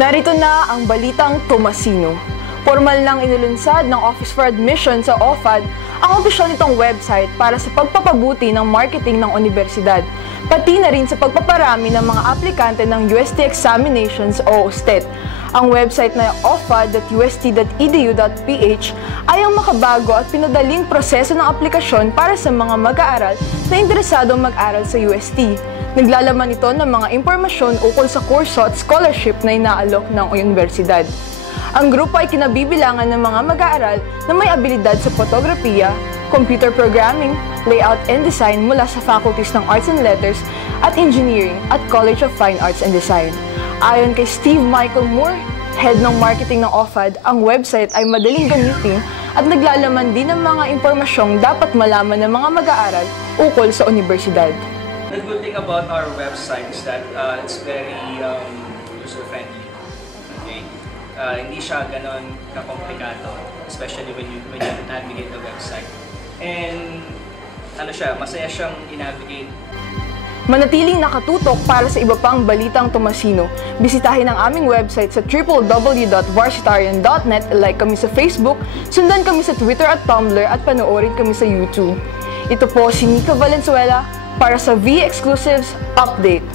Narito na ang Balitang Tomasino. Formal nang inulunsad ng Office for Admission sa OFAD ang opisyal nitong website para sa pagpapabuti ng marketing ng universidad, pati na rin sa pagpaparami ng mga aplikante ng UST Examinations o OSTET. Ang website na ofad.ust.edu.ph ay ang makabago at pinadaling proseso ng aplikasyon para sa mga mag-aaral na interesadong mag-aral sa UST. Naglalaman ito ng mga impormasyon ukol sa kurso at scholarship na inaalok ng universidad. Ang grupo ay kinabibilangan ng mga mag-aaral na may abilidad sa fotografiya, computer programming, layout and design mula sa faculties ng Arts and Letters at Engineering at College of Fine Arts and Design. Ayon kay Steve Michael Moore, head ng marketing ng OFAD, ang website ay madaling gamitin at naglalaman din ng mga impormasyong dapat malaman ng mga mag-aaral ukol sa universidad. The good thing about our website is that it's very user-friendly. Okay? Hindi siya ganon ka-komplikado, especially when you navigate the website. And masaya siyang i-navigate. Manatiling nakatutok para sa iba pang Balitang Tomasino, bisitahin ang aming website sa www.varsitarian.net, like kami sa Facebook, sundan kami sa Twitter at Tumblr at panoorin kami sa YouTube. Ito po si Nika Valenzuela para sa V Exclusives Update.